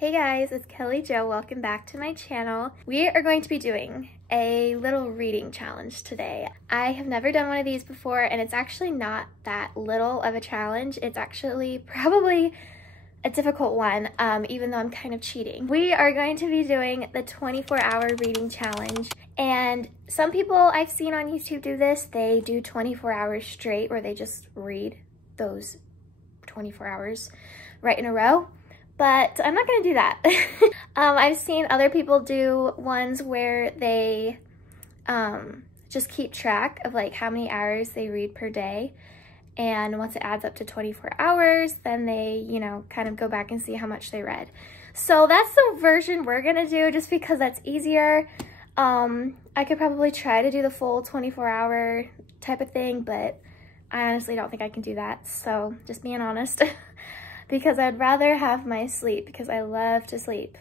Hey guys, it's Kelly Jo. Welcome back to my channel. We are going to be doing a little reading challenge today. I have never done one of these before, and it's actually not that little of a challenge. It's actually probably a difficult one, even though I'm kind of cheating. We are going to be doing the 24-hour reading challenge, and some people I've seen on YouTube do this. They do 24 hours straight where they just read those 24 hours right in a row. But I'm not gonna do that. I've seen other people do ones where they just keep track of like how many hours they read per day. And once it adds up to 24 hours, then they, you know, kind of go back and see how much they read. So that's the version we're gonna do just because that's easier. I could probably try to do the full 24-hour type of thing, but I honestly don't think I can do that. So just being honest. Because I'd rather have my sleep because I love to sleep.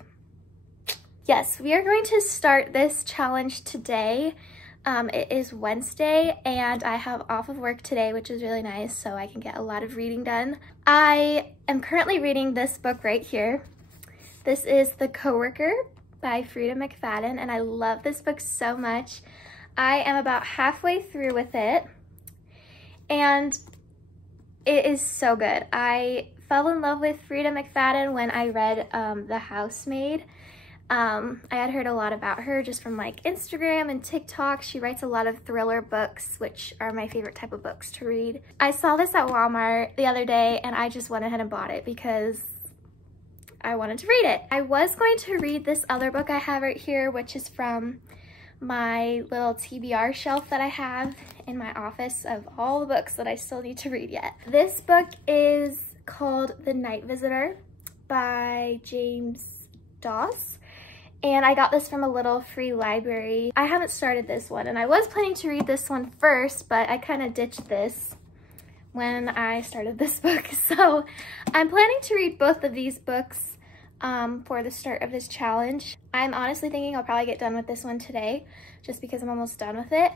Yes, we are going to start this challenge today. It is Wednesday and I have off of work today, which is really nice, so I can get a lot of reading done. I am currently reading this book right here. This is The Coworker by Freida McFadden, and I love this book so much. I am about halfway through with it, and it is so good. I fell in love with Freida McFadden when I read The Housemaid. I had heard a lot about her just from like Instagram and TikTok. She writes a lot of thriller books, which are my favorite type of books to read. I saw this at Walmart the other day and I just went ahead and bought it because I wanted to read it. I was going to read this other book I have right here, which is from my little TBR shelf that I have in my office of all the books that I still need to read yet. This book is called The Night Visitor by James Doss, and I got this from a little free library. I haven't started this one, and I was planning to read this one first, but I kind of ditched this when I started this book. So I'm planning to read both of these books for the start of this challenge. I'm honestly thinking I'll probably get done with this one today just because I'm almost done with it,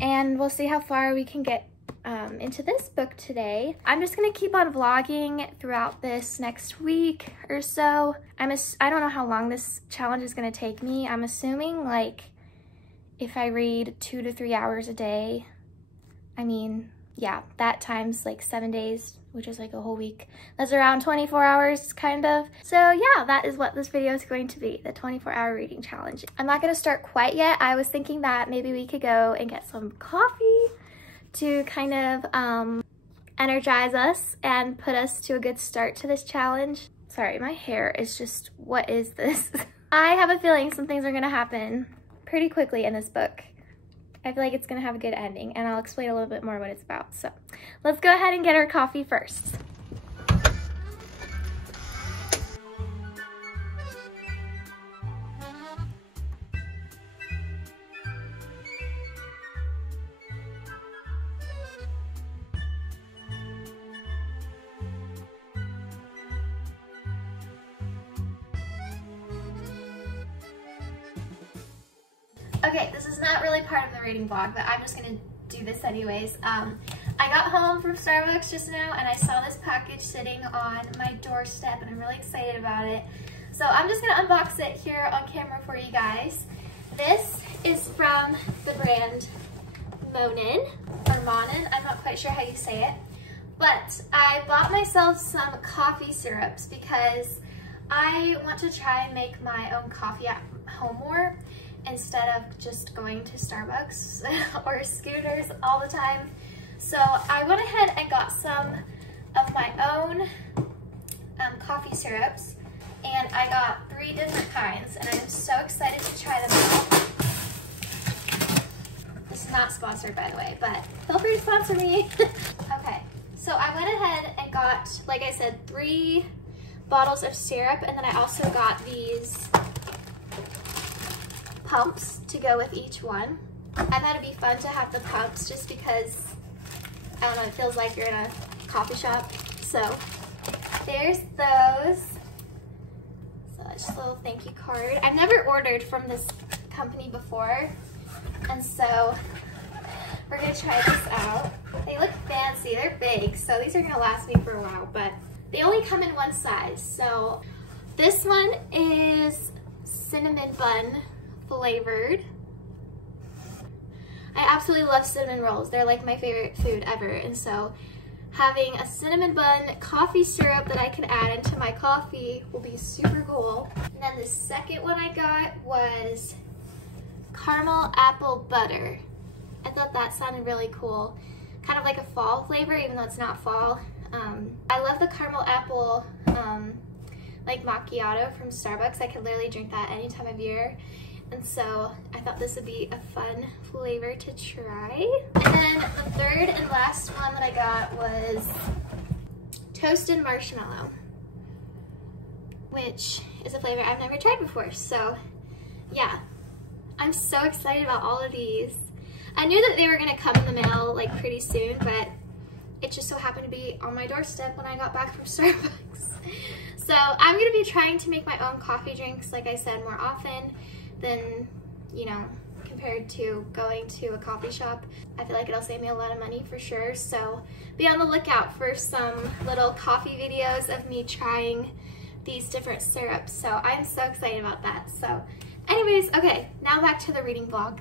and we'll see how far we can get into this book today. I'm just gonna keep on vlogging throughout this next week or so. I don't know how long this challenge is gonna take me. I'm assuming like if I read 2 to 3 hours a day, I mean, yeah, that times like 7 days, which is like a whole week. That's around 24 hours, kind of. So yeah, that is what this video is going to be, the 24-hour reading challenge. I'm not gonna start quite yet. I was thinking that maybe we could go and get some coffee to kind of energize us and put us to a good start to this challenge. Sorry, my hair is just, what is this? I have a feeling some things are gonna happen pretty quickly in this book. I feel like it's gonna have a good ending, and I'll explain a little bit more what it's about. So let's go ahead and get our coffee first. Okay, this is not really part of the reading vlog, but I'm just gonna do this anyways. I got home from Starbucks just now and I saw this package sitting on my doorstep and I'm really excited about it. So I'm just gonna unbox it here on camera for you guys. This is from the brand Monin, or Monin, I'm not quite sure how you say it. But I bought myself some coffee syrups because I want to try and make my own coffee at home more, instead of just going to Starbucks or Scooters all the time. So I went ahead and got some of my own coffee syrups, and I got 3 different kinds, and I'm so excited to try them out. This is not sponsored, by the way, but feel free to sponsor me. Okay, so I went ahead and got, like I said, 3 bottles of syrup, and then I also got these pumps to go with each one. I thought it'd be fun to have the pumps just because, I don't know, it feels like you're in a coffee shop. So there's those. So that's just a little thank you card. I've never ordered from this company before, and so we're gonna try this out. They look fancy, they're big, so these are gonna last me for a while, but they only come in one size. So This one is cinnamon bun flavored. I absolutely love cinnamon rolls. They're like my favorite food ever. And so having a cinnamon bun coffee syrup that I can add into my coffee will be super cool. And then the second one I got was caramel apple butter. I thought that sounded really cool. Kind of like a fall flavor, even though it's not fall. I love the caramel apple like macchiato from Starbucks. I could literally drink that any time of year. And so I thought this would be a fun flavor to try. And then the third and last one that I got was toasted marshmallow, which is a flavor I've never tried before. So yeah, I'm so excited about all of these. I knew that they were gonna come in the mail like pretty soon, but it just so happened to be on my doorstep when I got back from Starbucks. So I'm gonna be trying to make my own coffee drinks, like I said, more often than, you know, compared to going to a coffee shop. I feel like it'll save me a lot of money for sure. So be on the lookout for some little coffee videos of me trying these different syrups. So I'm so excited about that. So anyways, okay, now back to the reading vlog.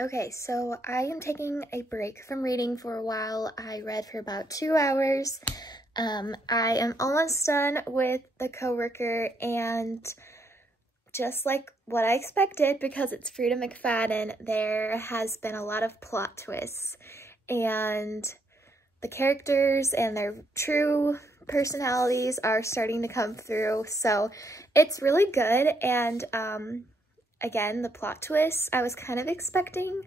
Okay, so I am taking a break from reading for a while. I read for about 2 hours. I am almost done with The Coworker, and just like what I expected, because it's Frida McFadden, there has been a lot of plot twists, and the characters and their true personalities are starting to come through, so it's really good. And again, the plot twists, I was kind of expecting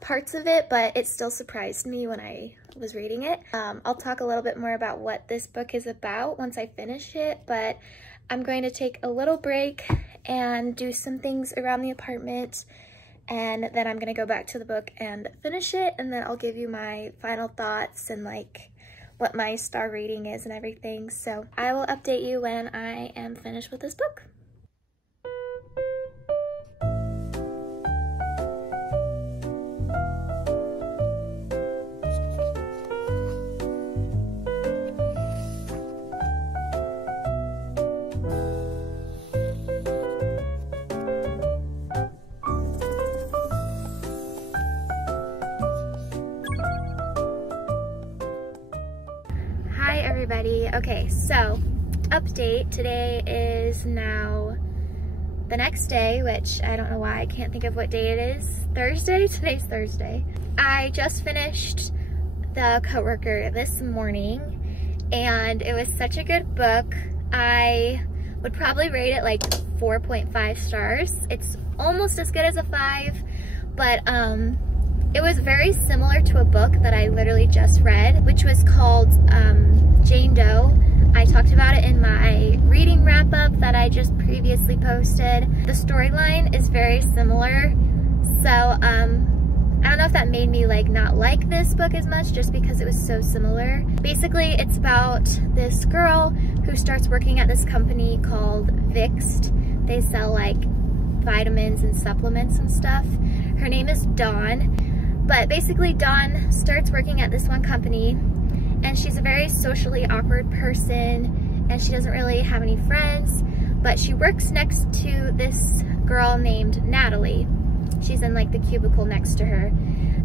parts of it, but it still surprised me when I was reading it. I'll talk a little bit more about what this book is about once I finish it, but I'm going to take a little break and do some things around the apartment, and then I'm gonna go back to the book and finish it, and then I'll give you my final thoughts and like what my star rating is and everything. So I will update you when I am finished with this book. Everybody. Okay, so update. Today is now the next day, which I don't know why I can't think of what day it is. Thursday? Today's Thursday. I just finished The Coworker this morning, and it was such a good book. I would probably rate it like 4.5 stars. It's almost as good as a 5, but it was very similar to a book that I literally just read, which was called Jane Doe. I talked about it in my reading wrap-up that I just previously posted. The storyline is very similar, so I don't know if that made me like not like this book as much just because it was so similar. Basically, it's about this girl who starts working at this company called Vixt. They sell like vitamins and supplements and stuff. Her name is Dawn. But basically Dawn starts working at this one company, and she's a very socially awkward person, and she doesn't really have any friends, but she works next to this girl named Natalie. She's in like the cubicle next to her.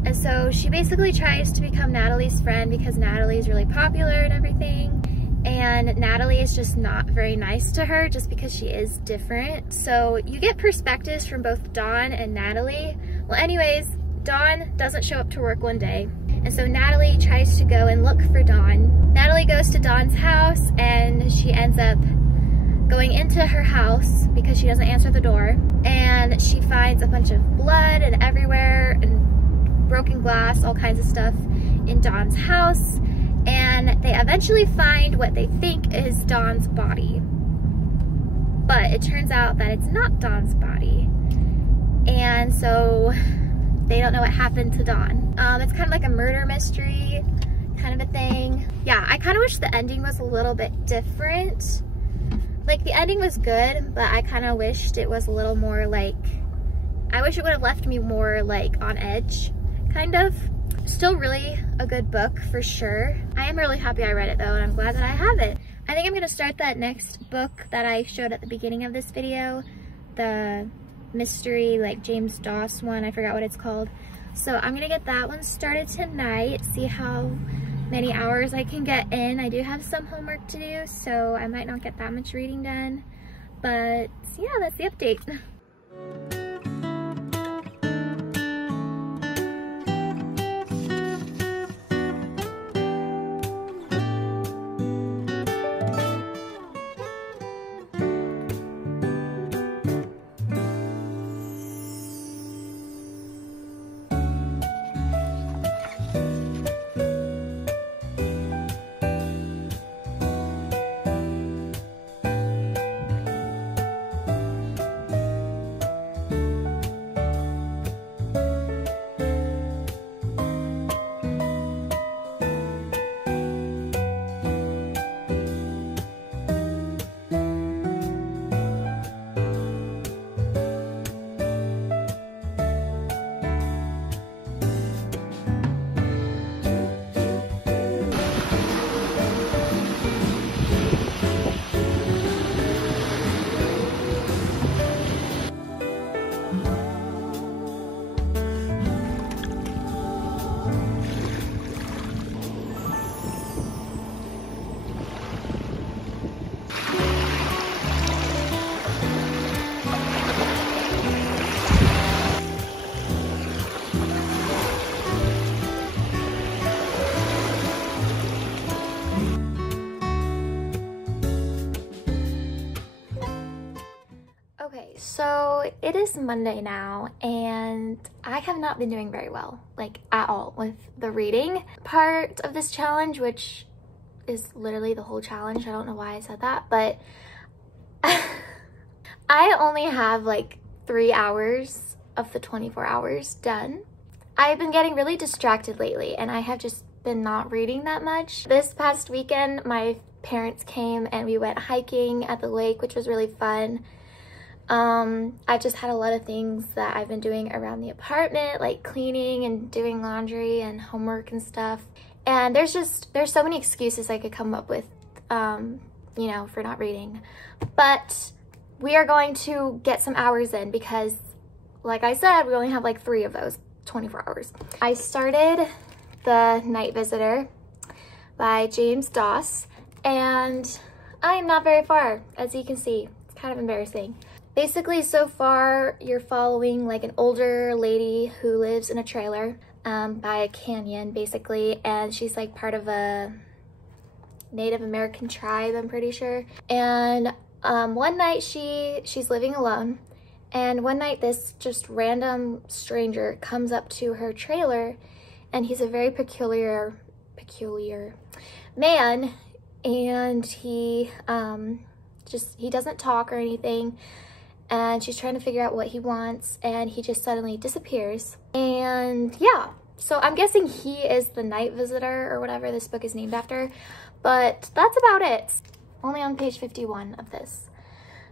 And so she basically tries to become Natalie's friend because Natalie's really popular and everything. And Natalie is just not very nice to her just because she is different. So you get perspectives from both Dawn and Natalie. Well, anyways, Dawn doesn't show up to work one day. And so Natalie tries to go and look for Dawn. Natalie goes to Dawn's house and she ends up going into her house because she doesn't answer the door. And she finds a bunch of blood and everywhere and broken glass, all kinds of stuff in Dawn's house. And they eventually find what they think is Dawn's body. But it turns out that it's not Dawn's body. And so they don't know what happened to Dawn. It's kind of like a murder mystery kind of a thing. Yeah, I kind of wish the ending was a little bit different. Like, the ending was good, but I kind of wished it was a little more like, I wish it would have left me more like on edge, kind of. Still really a good book for sure. I am really happy I read it though, and I'm glad that I have it. I think I'm gonna start that next book that I showed at the beginning of this video, the mystery, like James Doss one, I forgot what it's called. So I'm gonna get that one started tonight, see how many hours I can get in. I do have some homework to do, so I might not get that much reading done. But yeah, that's the update. So it is Monday now, and I have not been doing very well, like at all, with the reading part of this challenge, which is literally the whole challenge. I don't know why I said that, but I only have like 3 hours of the 24 hours done. I've been getting really distracted lately, and I have just been not reading that much. This past weekend, my parents came and we went hiking at the lake, which was really fun. I've just had a lot of things that I've been doing around the apartment, like cleaning and doing laundry and homework and stuff. And there's so many excuses I could come up with, you know, for not reading. But we are going to get some hours in because, like I said, we only have like 3 of those 24 hours. I started The Night Visitor by James Doss, and I am not very far, as you can see. It's kind of embarrassing. Basically, so far, you're following like an older lady who lives in a trailer by a canyon, basically, and she's like part of a Native American tribe, I'm pretty sure. And one night she's living alone, and one night this just random stranger comes up to her trailer, and he's a very peculiar man, and he doesn't talk or anything. And she's trying to figure out what he wants, and he just suddenly disappears. And yeah, so I'm guessing he is the night visitor or whatever this book is named after, but that's about it. Only on page 51 of this.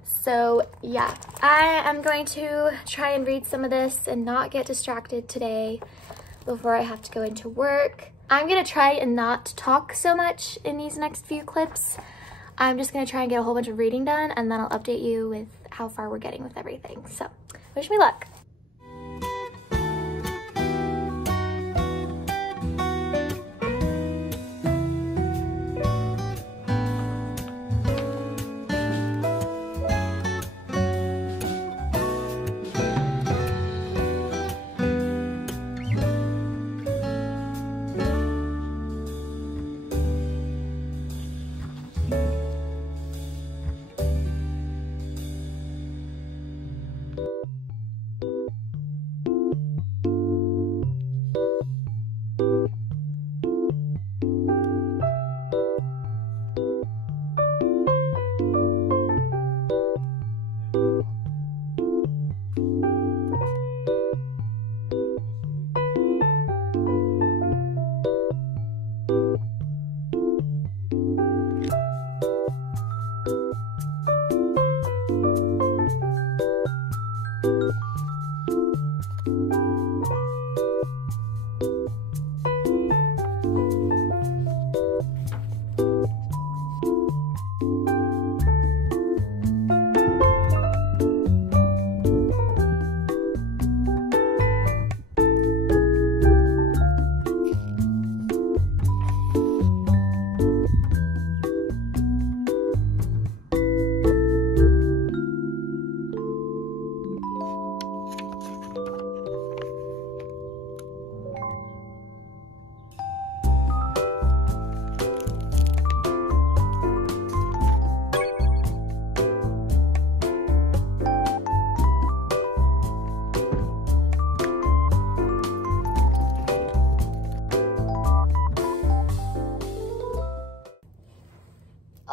So yeah, I am going to try and read some of this and not get distracted today before I have to go into work. I'm gonna try and not talk so much in these next few clips. I'm just gonna try and get a whole bunch of reading done, and then I'll update you with how far we're getting with everything. So wish me luck.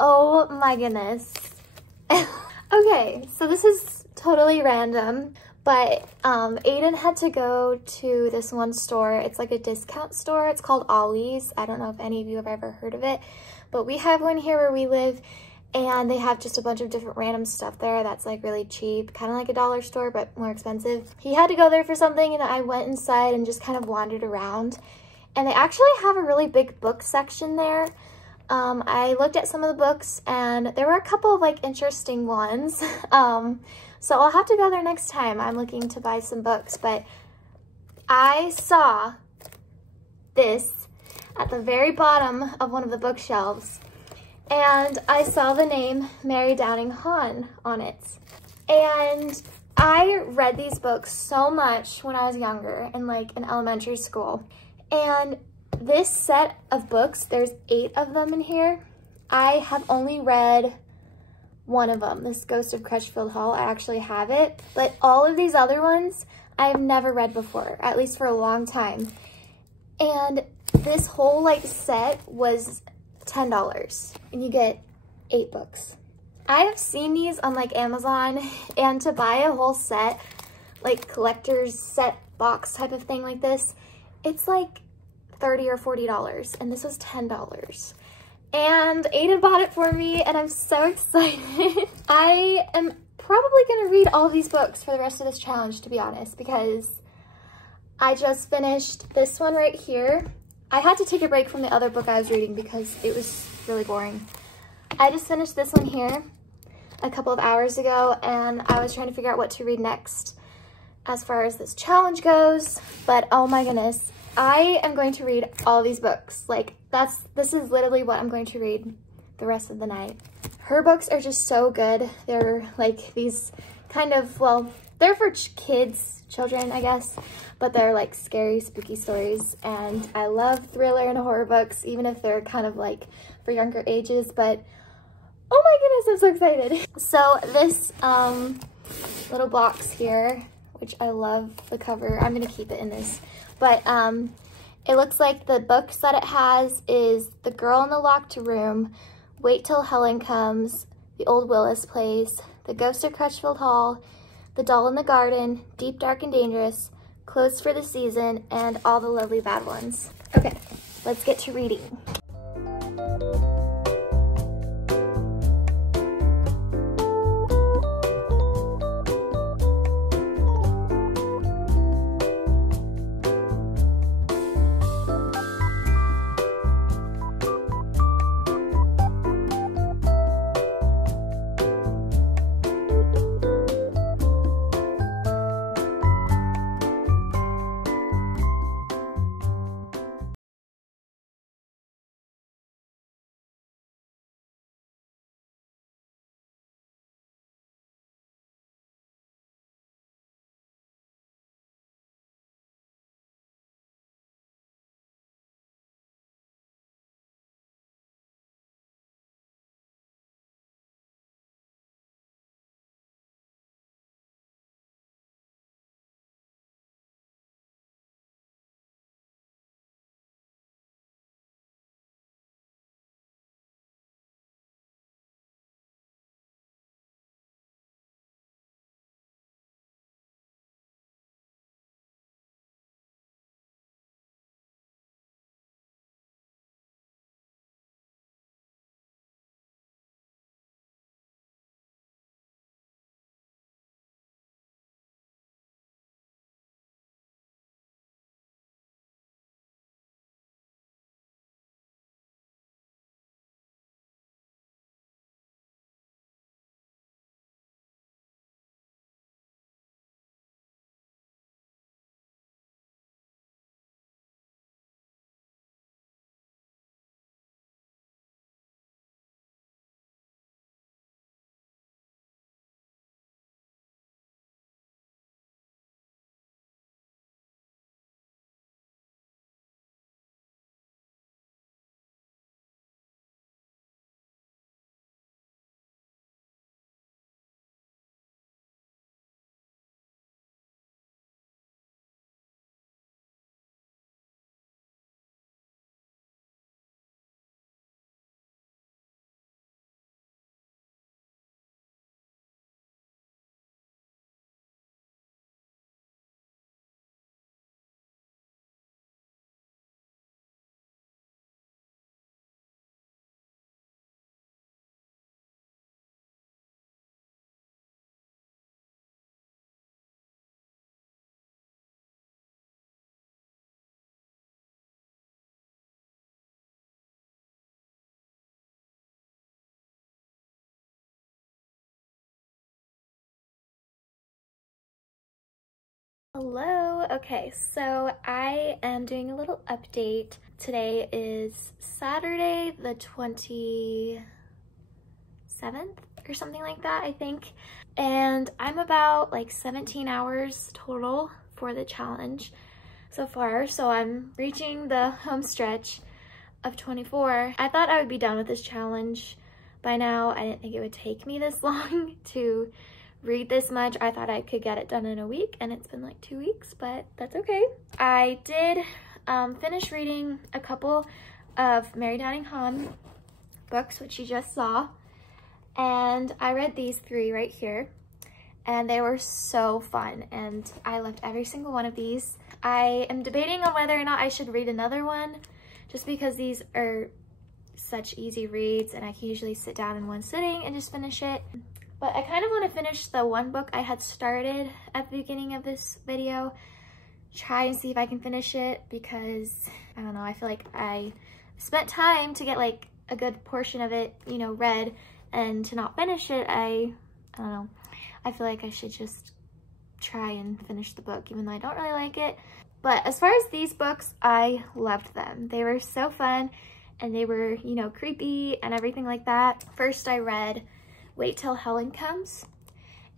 Oh my goodness. Okay, so this is totally random, but Aiden had to go to this one store. It's like a discount store. It's called Ollie's. I don't know if any of you have ever heard of it, but we have one here where we live, and they have just a bunch of different random stuff there that's like really cheap, kind of like a dollar store, but more expensive. He had to go there for something, and I went inside and just kind of wandered around, and they actually have a really big book section there. I looked at some of the books, and there were a couple of like interesting ones. So I'll have to go there next time. I'm looking to buy some books, but I saw this at the very bottom of one of the bookshelves, and I saw the name Mary Downing Hahn on it. And I read these books so much when I was younger and like in elementary school. And this set of books, there's 8 of them in here. I have only read one of them, this Ghost of Crutchfield Hall. I actually have it, but all of these other ones I've never read before, at least for a long time. And this whole like set was $10, and you get 8 books. I have seen these on like Amazon, and to buy a whole set, like collector's set box type of thing like this, it's like $30 or $40, and this was $10. And Aiden bought it for me, and I'm so excited. I am probably gonna read all these books for the rest of this challenge, to be honest, because I just finished this one right here. I had to take a break from the other book I was reading because it was really boring. I just finished this one here a couple of hours ago, and I was trying to figure out what to read next as far as this challenge goes, but oh my goodness. I am going to read all these books. Like, this is literally what I'm going to read the rest of the night. Her books are just so good. They're like these kind of, well, they're for children, I guess, but they're like scary, spooky stories. And I love thriller and horror books, even if they're kind of like for younger ages, but oh my goodness, I'm so excited. So this little box here, which I love the cover, I'm gonna keep it in this. But it looks like the books that it has is The Girl in the Locked Room, Wait Till Helen Comes, The Old Willis Place, The Ghost of Crutchfield Hall, The Doll in the Garden, Deep, Dark, and Dangerous, Closed for the Season, and All the Lovely Bad Ones. Okay, let's get to reading. Hello. Okay, so I am doing a little update. Today is Saturday the 27th or something like that, I think. And I'm about like 17 hours total for the challenge so far. So I'm reaching the home stretch of 24. I thought I would be done with this challenge by now. I didn't think it would take me this long to read this much. I thought I could get it done in a week, and it's been like 2 weeks, but that's okay. I did finish reading a couple of Mary Downing Hahn books, which you just saw, and I read these 3 right here, and they were so fun, and I loved every single one of these. I am debating on whether or not I should read another one, just because these are such easy reads, and I can usually sit down in one sitting and just finish it. But I kind of want to finish the one book I had started at the beginning of this video, try and see if I can finish it, because I don't know, I feel like I spent time to get like a good portion of it, you know, read, and to not finish it, I don't know, I feel like I should just try and finish the book, even though I don't really like it. But as far as these books, I loved them. They were so fun, and they were, you know, creepy and everything like that. First I read Wait Till Helen Comes,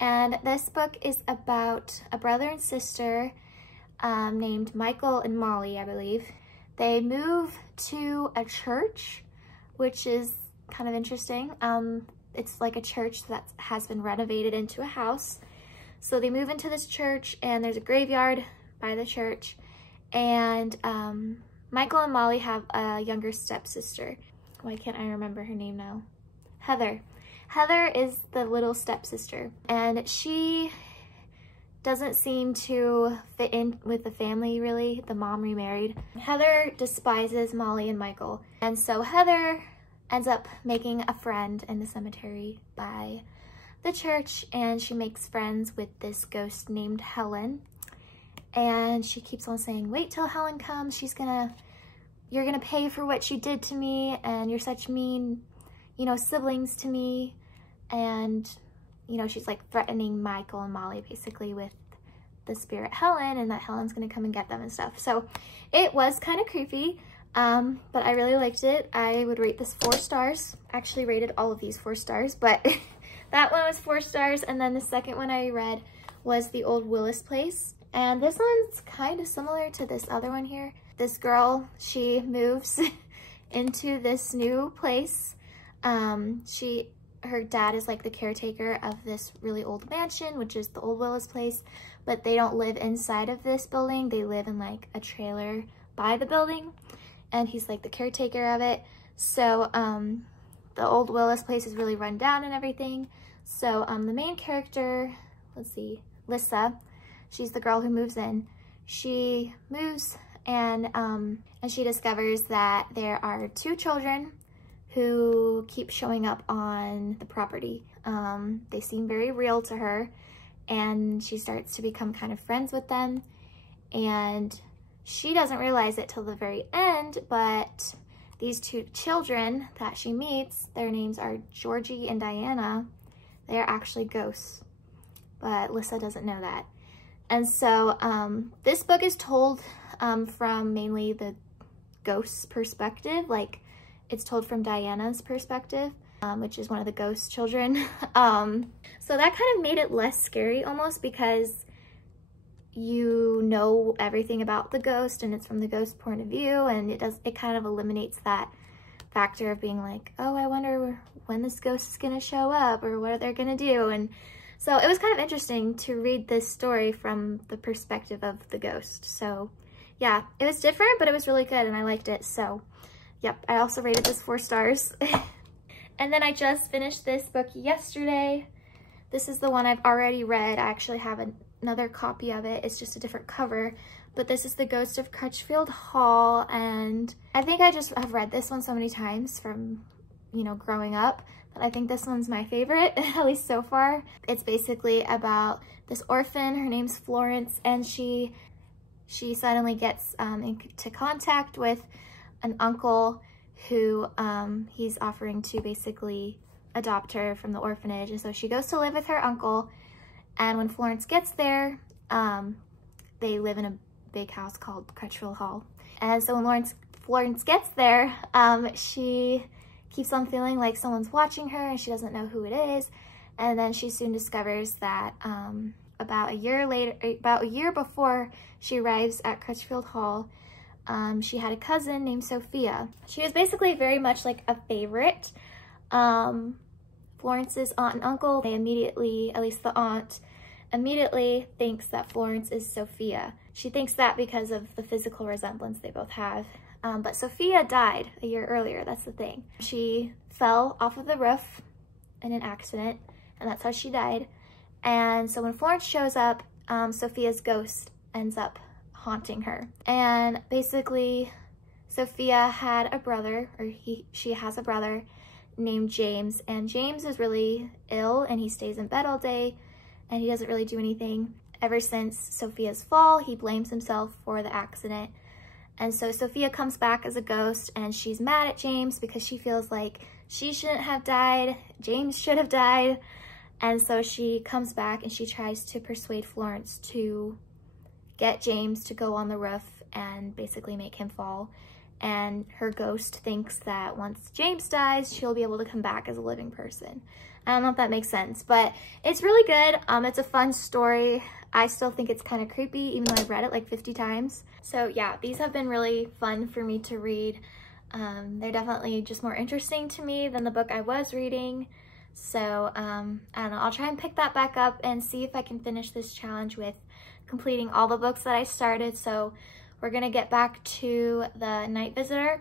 and this book is about a brother and sister named Michael and Molly, I believe. They move to a church, which is kind of interesting. It's like a church that has been renovated into a house. So they move into this church, and there's a graveyard by the church, and Michael and Molly have a younger stepsister. Why can't I remember her name now? Heather. Heather is the little stepsister, and she doesn't seem to fit in with the family really. The mom remarried. Heather despises Molly and Michael, and so Heather ends up making a friend in the cemetery by the church, and she makes friends with this ghost named Helen, and she keeps on saying, wait till Helen comes, you're gonna pay for what you did to me, and you're such mean, you know, siblings to me. And, you know, she's like threatening Michael and Molly basically with the spirit Helen, and that Helen's gonna come and get them and stuff. So it was kind of creepy, but I really liked it. I would rate this 4 stars. Actually rated all of these 4 stars, but that one was 4 stars. And then the second one I read was The Old Willis Place. And this one's kind of similar to this other one here. This girl, she moves into this new place. Her dad is like the caretaker of this really old mansion, which is the Old Willis Place, but they don't live inside of this building. They live in like a trailer by the building, and he's like the caretaker of it. So the Old Willis Place is really run down and everything. So the main character, let's see, Lissa, she's the girl who moves in. She moves, and she discovers that there are 2 children who keep showing up on the property. They seem very real to her, and she starts to become kind of friends with them. And she doesn't realize it till the very end, but these 2 children that she meets, their names are Georgie and Diana. They're actually ghosts, but Lissa doesn't know that. And so this book is told from mainly the ghost's perspective. Like, it's told from Diana's perspective, which is one of the ghost children. So that kind of made it less scary almost, because you know everything about the ghost and it's from the ghost point of view, and it kind of eliminates that factor of being like, oh, I wonder when this ghost is gonna show up or what they're gonna do. And so it was kind of interesting to read this story from the perspective of the ghost. So yeah, it was different, but it was really good and I liked it. So yep, I also rated this 4 stars. And then I just finished this book yesterday. This is the one I've already read. I actually have another copy of it. It's just a different cover. But this is The Ghost of Crutchfield Hall, and I think I just have read this one so many times from, you know, growing up, that I think this one's my favorite, at least so far. It's basically about this orphan, her name's Florence, and she suddenly gets into contact with an uncle who he's offering to basically adopt her from the orphanage. And so she goes to live with her uncle, and when Florence gets there, they live in a big house called Crutchfield Hall. And so when Florence gets there, she keeps on feeling like someone's watching her and she doesn't know who it is. And then she soon discovers that about a year before she arrives at Crutchfield Hall, she had a cousin named Sophia. She was basically very much like a favorite. Florence's aunt and uncle, they immediately, at least the aunt, immediately thinks that Florence is Sophia. She thinks that because of the physical resemblance they both have. But Sophia died a year earlier, that's the thing. She fell off of the roof in an accident, and that's how she died. And so when Florence shows up, Sophia's ghost ends up haunting her. And basically, Sophia had a brother, or she has a brother named James, and James is really ill and he stays in bed all day and he doesn't really do anything. Ever since Sophia's fall, he blames himself for the accident. And so Sophia comes back as a ghost and she's mad at James because she feels like she shouldn't have died, James should have died. And so she comes back and she tries to persuade Florence to get James to go on the roof and basically make him fall. And her ghost thinks that once James dies, she'll be able to come back as a living person. I don't know if that makes sense, but it's really good. It's a fun story. I still think it's kind of creepy, even though I've read it like 50 times. So yeah, these have been really fun for me to read. They're definitely just more interesting to me than the book I was reading. So I don't know, I'll try and pick that back up and see if I can finish this challenge with completing all the books that I started. So we're gonna get back to the Night Visitor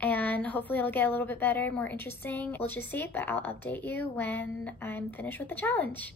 and hopefully it'll get a little bit better, more interesting. We'll just see, but I'll update you when I'm finished with the challenge.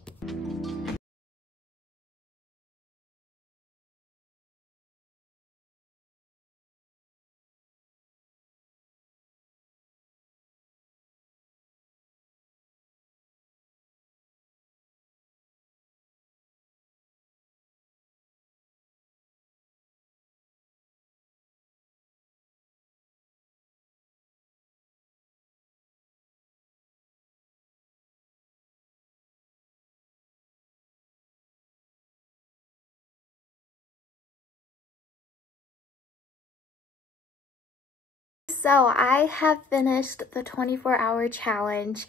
So I have finished the 24-hour challenge.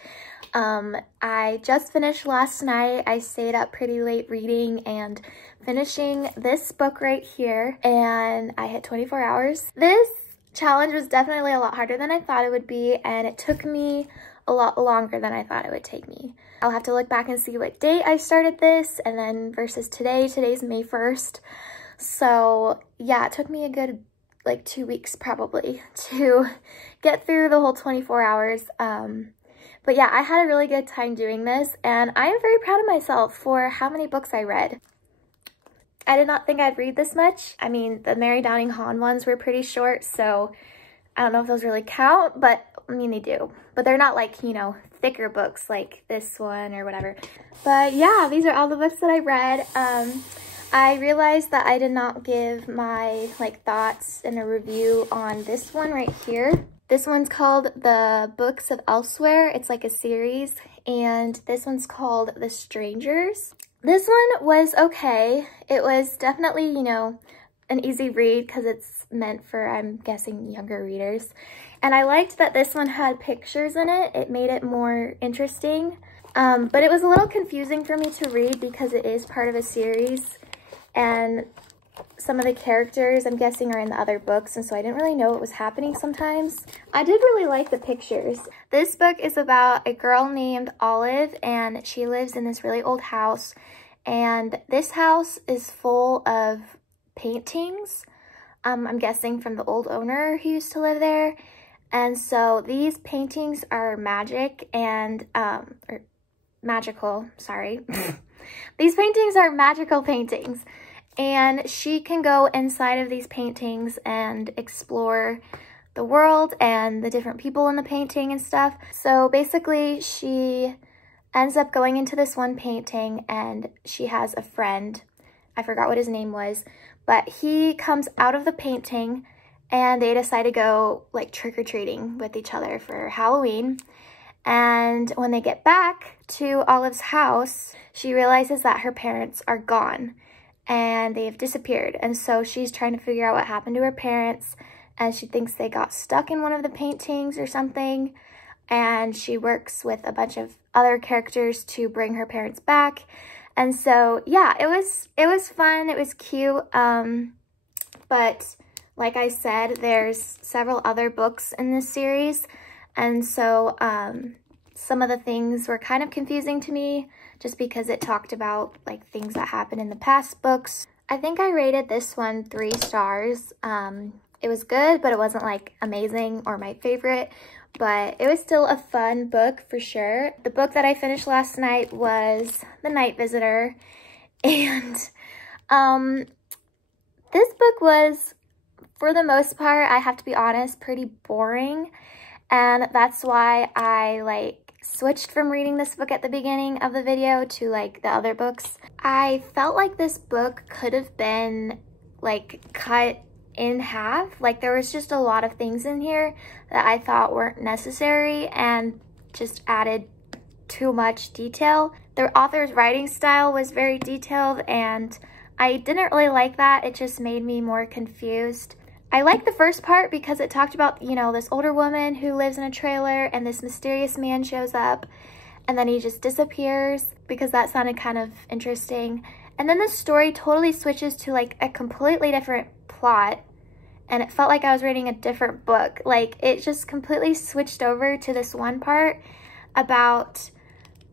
I just finished last night. I stayed up pretty late reading and finishing this book right here, and I hit 24 hours. This challenge was definitely a lot harder than I thought it would be, and it took me a lot longer than I thought it would take me. I'll have to look back and see what date I started this, and then versus today. Today's May 1st. So yeah, it took me a good like 2 weeks probably to get through the whole 24 hours. But yeah, I had a really good time doing this, and I am very proud of myself for how many books I read. I did not think I'd read this much. I mean, the Mary Downing Hahn ones were pretty short, so I don't know if those really count, but I mean, they do. But they're not like, you know, thicker books like this one or whatever. But yeah, these are all the books that I read. I realized that I did not give my thoughts in a review on this one right here. This one's called The Books of Elsewhere. It's like a series, and this one's called The Strangers. This one was okay. It was definitely, you know, an easy read because it's meant for, I'm guessing, younger readers. And I liked that this one had pictures in it. It made it more interesting. But it was a little confusing for me to read because it is part of a series. And some of the characters, I'm guessing, are in the other books, and so I didn't really know what was happening sometimes. I did really like the pictures. This book is about a girl named Olive, and she lives in this really old house, and this house is full of paintings, I'm guessing from the old owner who used to live there. And so these paintings are magic and, or magical, sorry. These paintings are magical paintings. And she can go inside of these paintings and explore the world and the different people in the painting and stuff. So basically, she ends up going into this one painting and she has a friend. I forgot what his name was, but he comes out of the painting and they decide to go like trick-or-treating with each other for Halloween. And when they get back to Olive's house, she realizes that her parents are gone. and they've disappeared. And so she's trying to figure out what happened to her parents, and she thinks they got stuck in one of the paintings or something. And she works with a bunch of other characters to bring her parents back. And so, yeah, it was fun. It was cute. But like I said, there's several other books in this series. And so, some of the things were kind of confusing to me just because it talked about like things that happened in the past books. I think I rated this one 3 stars. It was good, but it wasn't like amazing or my favorite, but it was still a fun book for sure. The book that I finished last night was The Night Visitor, and this book was, for the most part, I have to be honest, pretty boring, and that's why I like switched from reading this book at the beginning of the video to like the other books. I felt like this book could have been like cut in half. Like there was just a lot of things in here that I thought weren't necessary and just added too much detail. The author's writing style was very detailed and I didn't really like that. It just made me more confused. I liked the first part because it talked about, you know, this older woman who lives in a trailer and this mysterious man shows up and then he just disappears, because that sounded kind of interesting. And then the story totally switches to like a completely different plot, and it felt like I was reading a different book. Like it just completely switched over to this one part about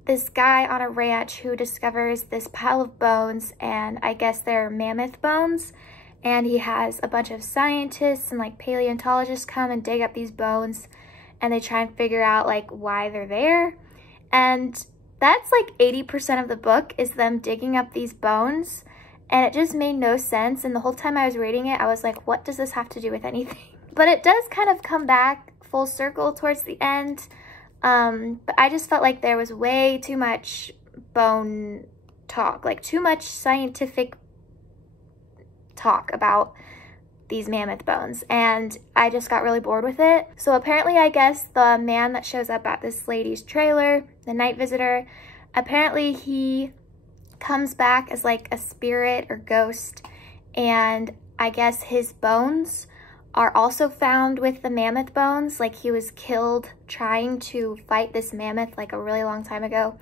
this guy on a ranch who discovers this pile of bones, and I guess they're mammoth bones. And he has a bunch of scientists and like paleontologists come and dig up these bones, and they try and figure out like why they're there. And that's like 80% of the book is them digging up these bones, and it just made no sense. And the whole time I was reading it, I was like, what does this have to do with anything? But it does kind of come back full circle towards the end. But I just felt like there was way too much bone talk, like too much scientific talk about these mammoth bones, and I just got really bored with it. So apparently, I guess the man that shows up at this lady's trailer, the night visitor, apparently he comes back as like a spirit or ghost, and I guess his bones are also found with the mammoth bones. Like he was killed trying to fight this mammoth like a really long time ago,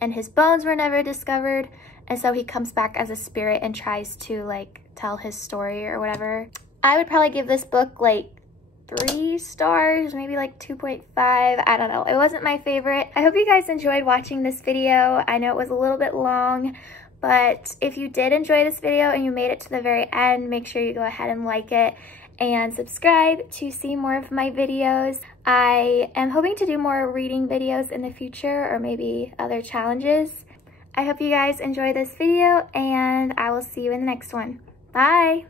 and his bones were never discovered, and so he comes back as a spirit and tries to like tell his story or whatever. I would probably give this book like 3 stars, maybe like 2.5. I don't know. It wasn't my favorite. I hope you guys enjoyed watching this video. I know it was a little bit long, but if you did enjoy this video and you made it to the very end, make sure you go ahead and like it and subscribe to see more of my videos. I am hoping to do more reading videos in the future, or maybe other challenges. I hope you guys enjoy this video, and I will see you in the next one. Bye!